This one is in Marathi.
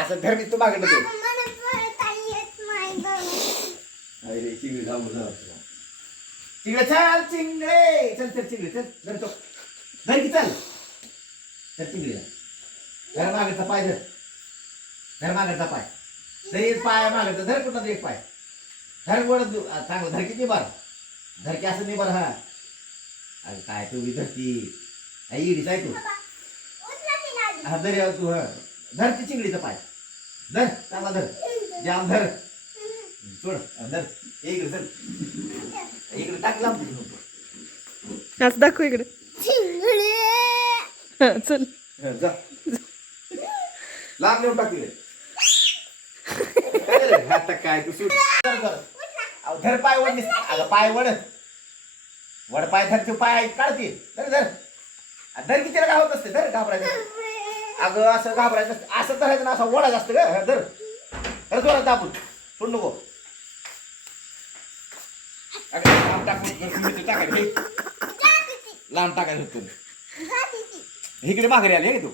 असं धर मी तू मागणं दे. अरे चिंगडी जाऊ जा. चिंगडे चल चिंगडे चल चल चिंगडे चल धर तो धर की चल चल चिंगडीला धर मागचा पाय धर धर मागचा पाय धर पाय मागचा धर कुठला एक पाय धर गोड चांगलं धर किती बार धर की असं नाही बरं हा अरे काय तू धरती इडीच आहे तू हा धर यावं तू हा धर ती चिंगडीचा पाय धर चांगला धर जाम धर सोड धर इकडे चल इकडे टाकला असं दाखव इकडे हा, चल जा लांब नेऊन टाकले आता काय तू सूट धर पाय वड अगं पाय वड वड पाय धर तू पाय काढते धर धर धर किती घाबरत असते धर घाबरायचं अगं असं घाबरायचं असतं असं धरायचं ना असं वडाच असतं का धर धर जोरात दाबून सोड नको लांब टाकून टाकायचं लांब टाकायचं इकडे माघारी आली आहे तू